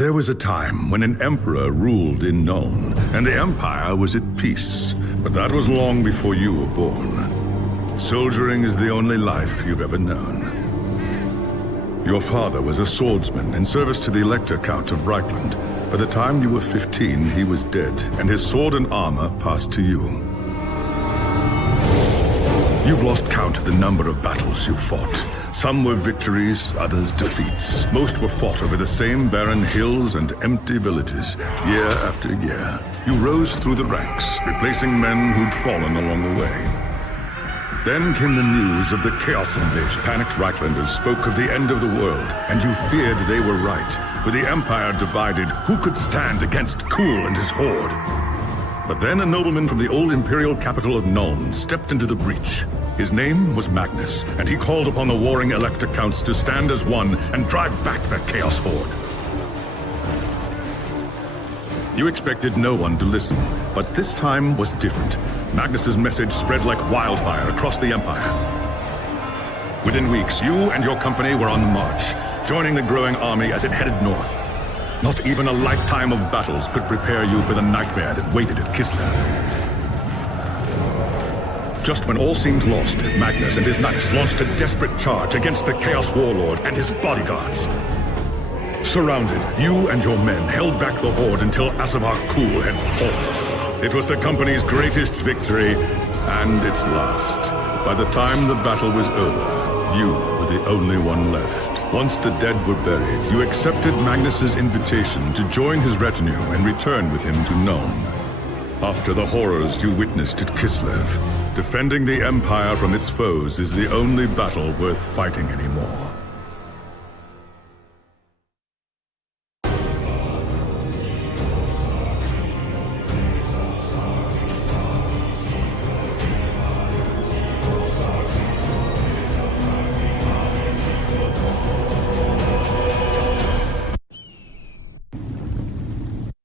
There was a time when an emperor ruled in Nuln, and the empire was at peace. But that was long before you were born. Soldiering is the only life you've ever known. Your father was a swordsman in service to the Elector Count of Reichland. By the time you were 15, he was dead, and his sword and armor passed to you. You've lost count of the number of battles you've fought. Some were victories, others defeats. Most were fought over the same barren hills and empty villages, year after year. You rose through the ranks, replacing men who'd fallen along the way. Then came the news of the Chaos invasion. Panicked Reichlanders spoke of the end of the world, and you feared they were right. With the Empire divided, who could stand against Kuhl and his horde? But then a nobleman from the old imperial capital of Nuln stepped into the breach. His name was Magnus, and he called upon the warring Elector Counts to stand as one and drive back the Chaos horde. You expected no one to listen, but this time was different. Magnus's message spread like wildfire across the Empire. Within weeks, you and your company were on the march, joining the growing army as it headed north. Not even a lifetime of battles could prepare you for the nightmare that waited at Kislev. Just when all seemed lost, Magnus and his knights launched a desperate charge against the Chaos Warlord and his bodyguards. Surrounded, you and your men held back the horde until Asavar Kuhl had fallen. It was the company's greatest victory, and its last. By the time the battle was over, you were the only one left. Once the dead were buried, you accepted Magnus's invitation to join his retinue and return with him to Nuln. After the horrors you witnessed at Kislev, defending the Empire from its foes is the only battle worth fighting anymore.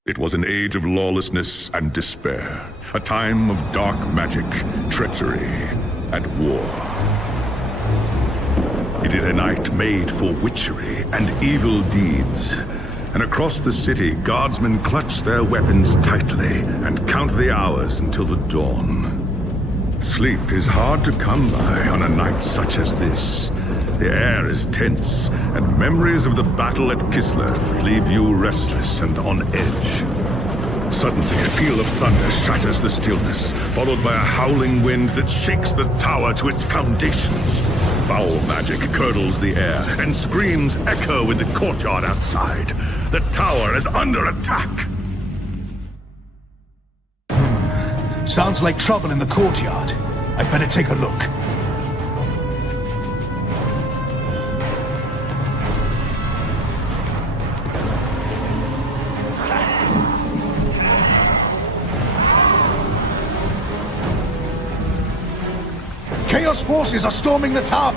It was an age of lawlessness and despair, a time of dark magic, treachery, and war. It is a night made for witchery and evil deeds, and across the city, guardsmen clutch their weapons tightly and count the hours until the dawn. Sleep is hard to come by on a night such as this. The air is tense, and memories of the battle at Kislev leave you restless and on edge. Suddenly, a peal of thunder shatters the stillness, followed by a howling wind that shakes the tower to its foundations. Foul magic curdles the air, and screams echo in the courtyard outside. The tower is under attack! Sounds like trouble in the courtyard. I'd better take a look. Chaos forces are storming the tower!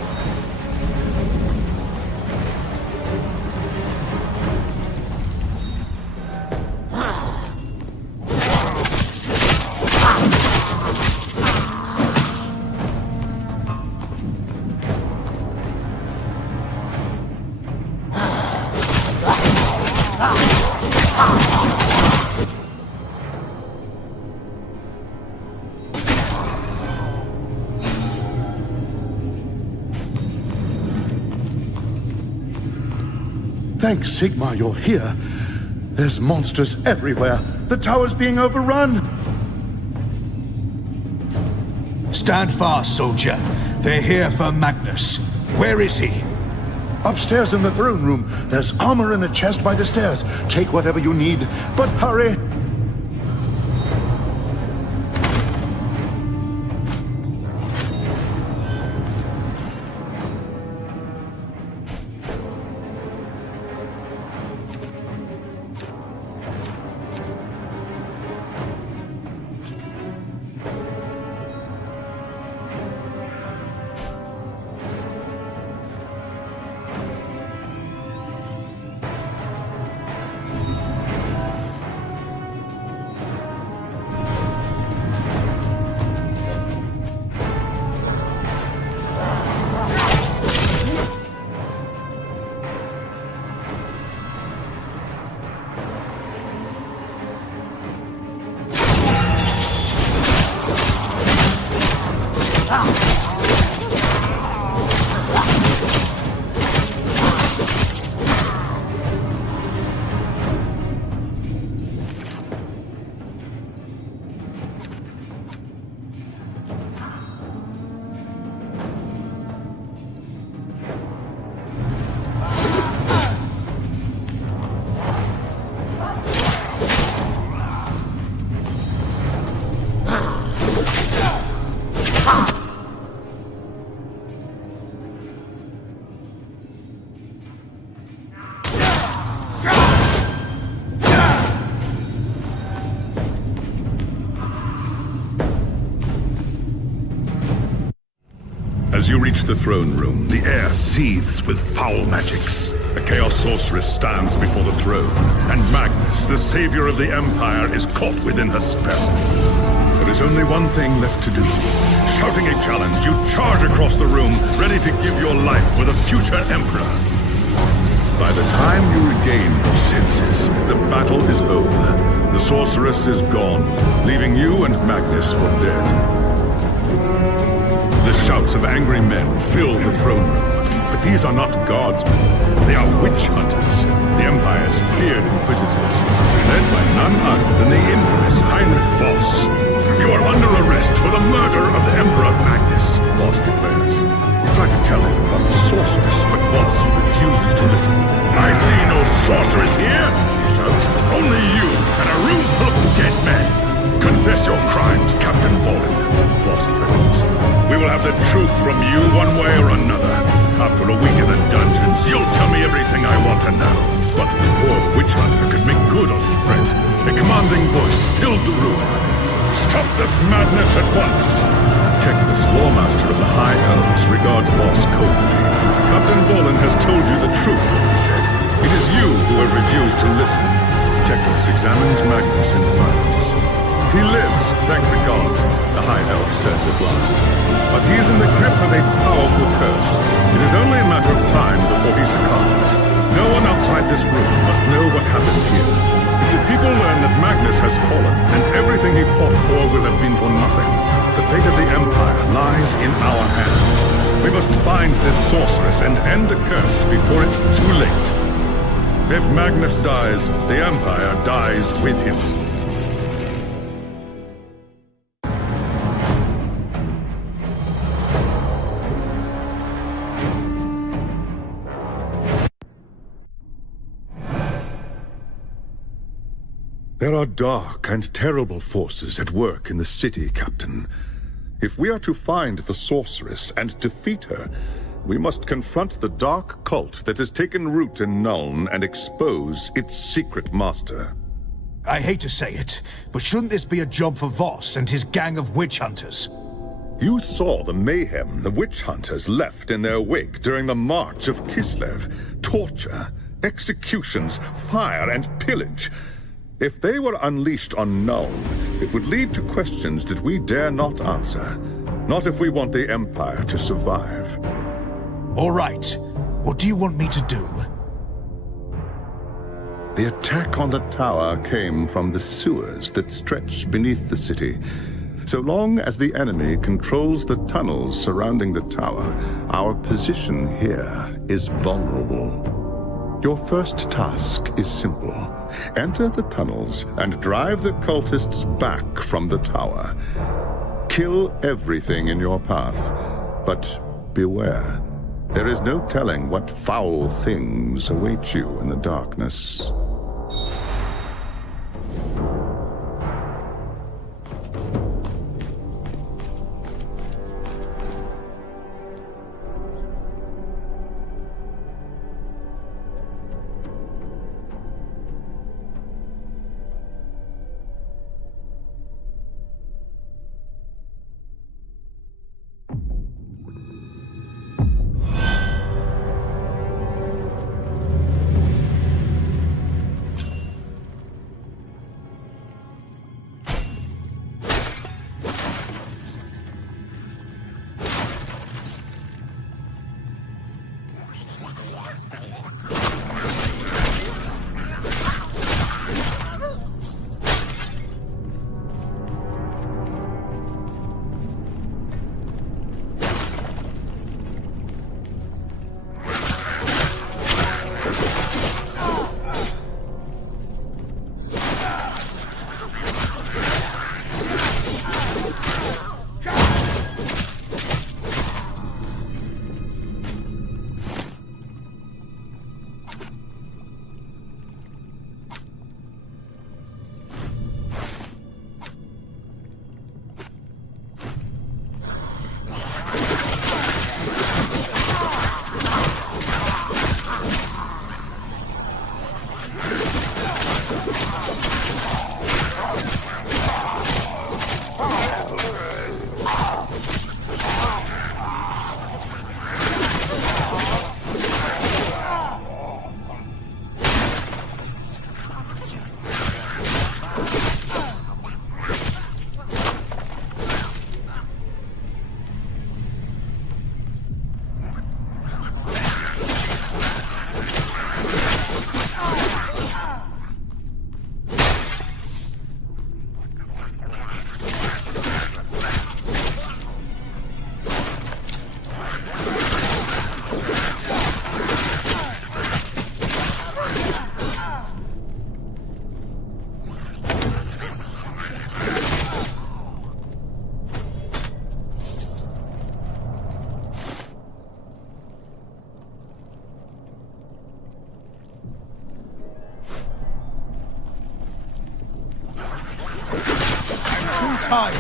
Thanks, Sigmar, you're here. There's monsters everywhere. The tower's being overrun. Stand fast, soldier. They're here for Magnus. Where is he? Upstairs in the throne room. There's armor in a chest by the stairs. Take whatever you need, but hurry. you reach the throne room, the air seethes with foul magics. A Chaos Sorceress stands before the throne, and Magnus, the savior of the Empire, is caught within her spell. There is only one thing left to do. Shouting a challenge, you charge across the room, ready to give your life for the future Emperor. By the time you regain your senses, the battle is over. The Sorceress is gone, leaving you and Magnus for dead. The shouts of angry men fill the throne room, but these are not guardsmen. They are witch hunters, the Empire's feared inquisitors, led by none other than the infamous Heinrich Voss. You are under arrest for the murder of the Emperor Magnus, Voss declares. You try to tell him about the sorceress, but Voss refuses to listen. I see no sorceress here, he shouts. Only you and a room full of dead men. Confess your crimes, Captain Volin, Voss threatens. We will have the truth from you one way or another. After a week in the dungeons, you'll tell me everything I want to know. But before Witch Hunter could make good on his threats, a commanding voice filled the room. Stop this madness at once! Teclis, Lawmaster of the High Elves, regards Voss coldly. Captain Volin has told you the truth, he said. It is you who have refused to listen. Teclis examines Magnus in silence. He lives, thank the gods, the High Elf says at last. But he is in the grip of a powerful curse. It is only a matter of time before he succumbs. No one outside this room must know what happened here. If the people learn that Magnus has fallen, then everything he fought for will have been for nothing. The fate of the Empire lies in our hands. We must find this sorceress and end the curse before it's too late. If Magnus dies, the Empire dies with him. There are dark and terrible forces at work in the city, Captain. If we are to find the sorceress and defeat her, we must confront the dark cult that has taken root in Nuln and expose its secret master. I hate to say it, but shouldn't this be a job for Voss and his gang of witch hunters? You saw the mayhem the witch hunters left in their wake during the March of Kislev. Torture, executions, fire, and pillage. If they were unleashed on Nuln, it would lead to questions that we dare not answer. Not if we want the Empire to survive. All right. What do you want me to do? The attack on the tower came from the sewers that stretch beneath the city. So long as the enemy controls the tunnels surrounding the tower, our position here is vulnerable. Your first task is simple. Enter the tunnels and drive the cultists back from the tower. Kill everything in your path, but beware. There is no telling what foul things await you in the darkness. tired.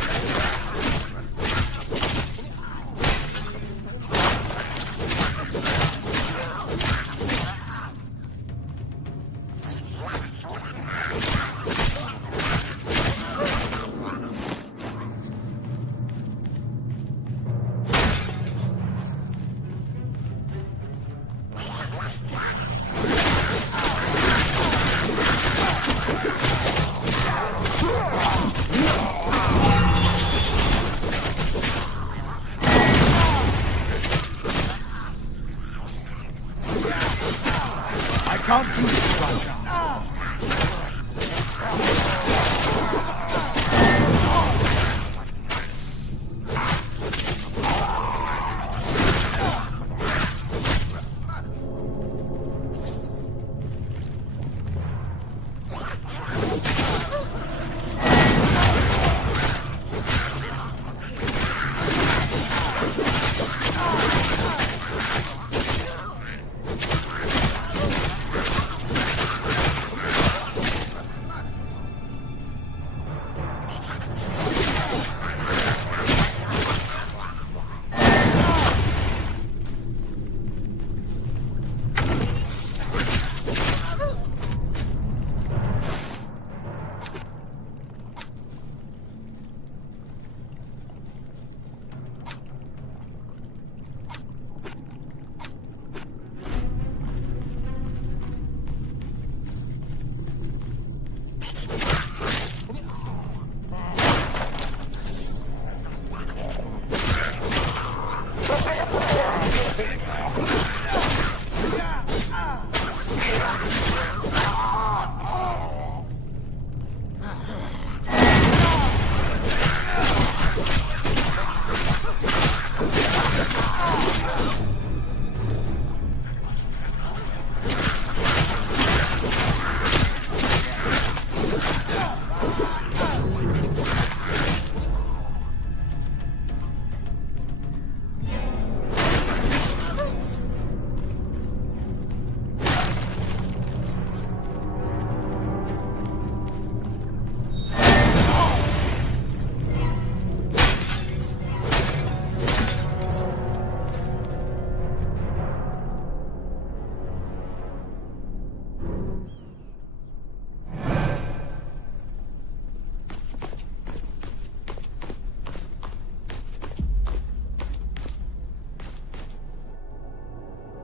Can't do this right now.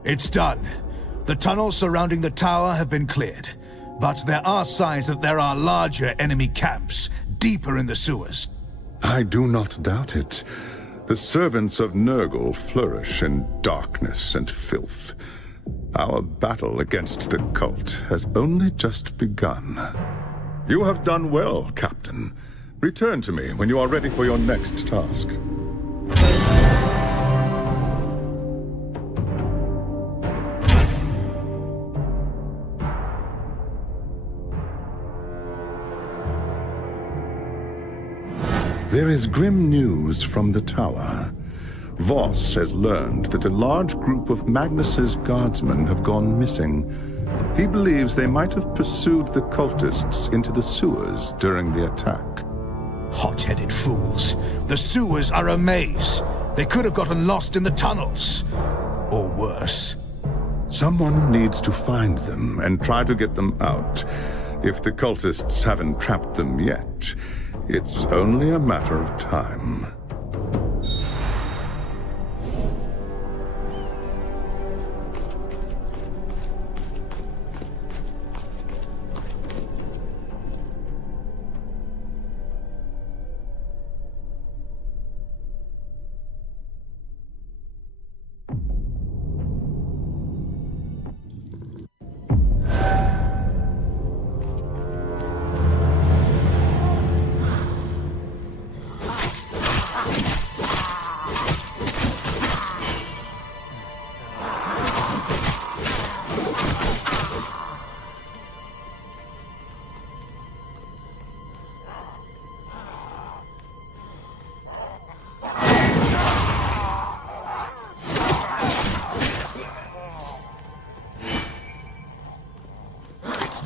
It's done. The tunnels surrounding the tower have been cleared. But there are signs that there are larger enemy camps deeper in the sewers. I do not doubt it. The servants of Nurgle flourish in darkness and filth. Our battle against the cult has only just begun. You have done well, Captain. Return to me when you are ready for your next task. There is grim news from the tower. Voss has learned that a large group of Magnus's guardsmen have gone missing. He believes they might have pursued the cultists into the sewers during the attack. Hot-headed fools. The sewers are a maze. They could have gotten lost in the tunnels. Or worse. Someone needs to find them and try to get them out. If the cultists haven't trapped them yet, it's only a matter of time.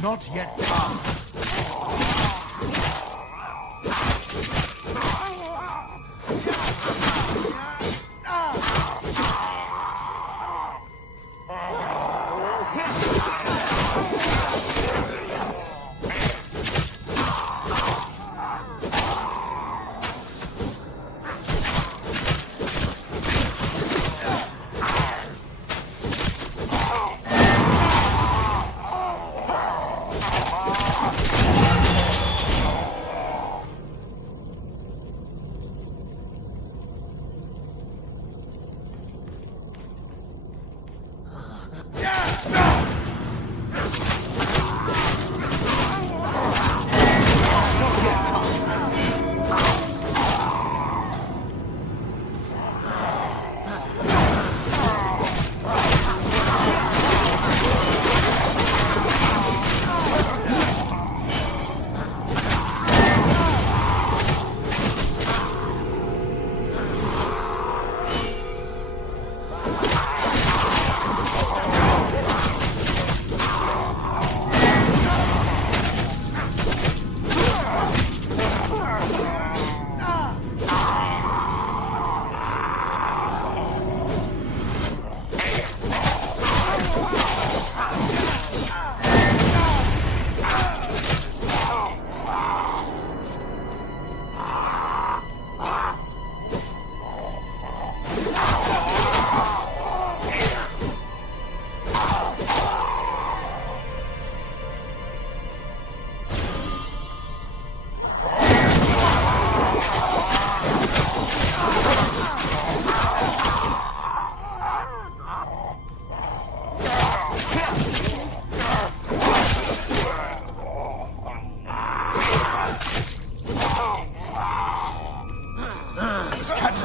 Not yet time.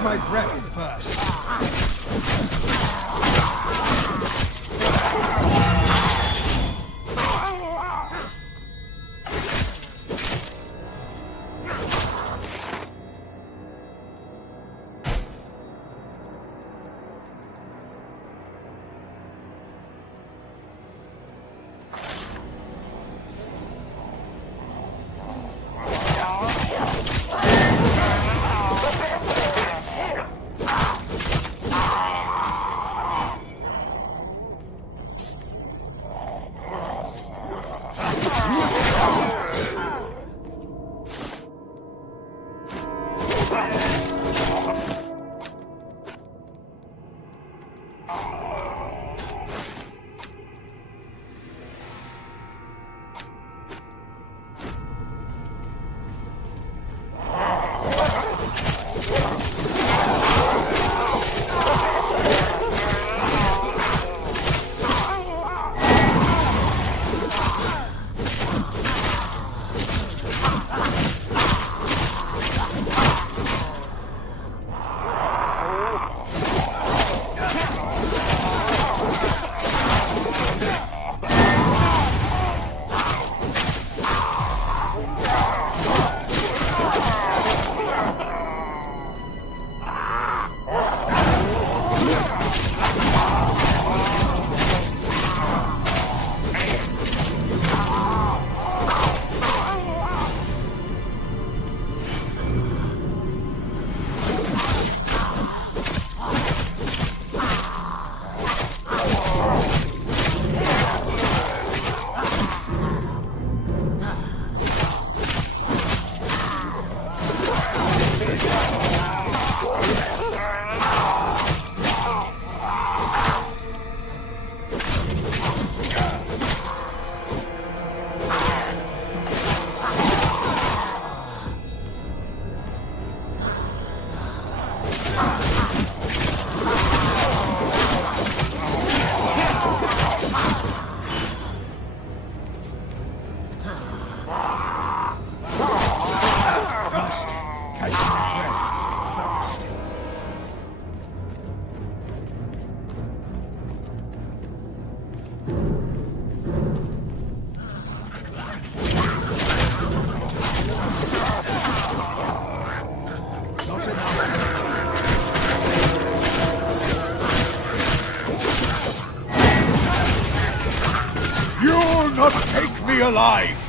My breath first. not take me alive!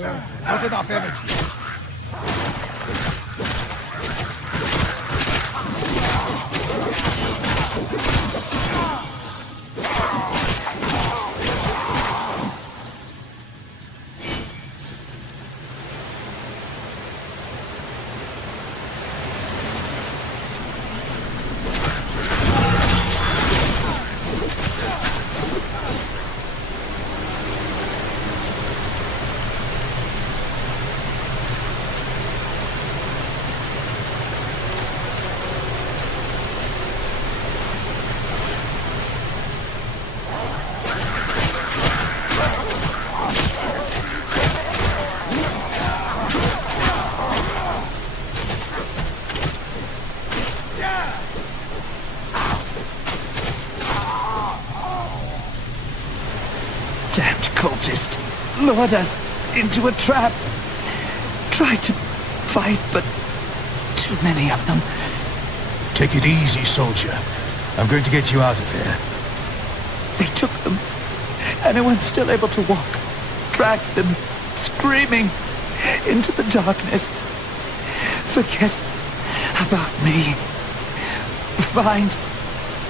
Not enough energy. Damned cultist lured us into a trap. Tried to fight, but too many of them. Take it easy, soldier. I'm going to get you out of here. They took them. Anyone still able to walk dragged them, screaming, into the darkness. Forget about me. Find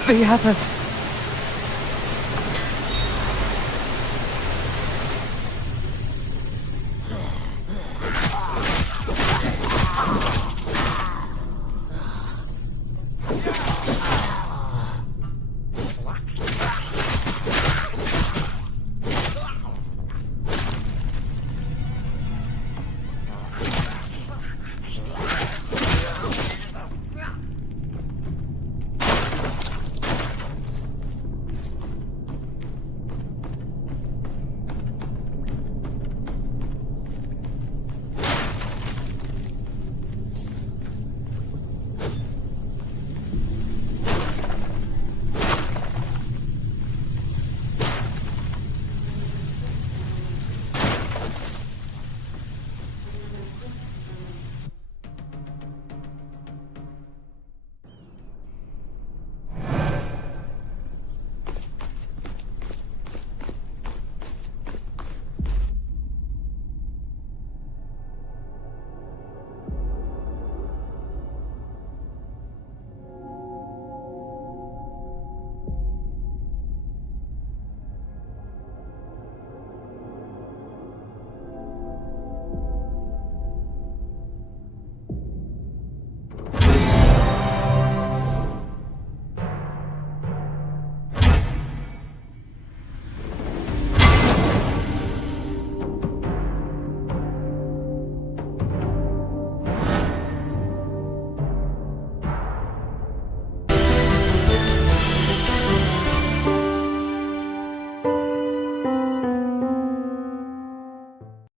the others.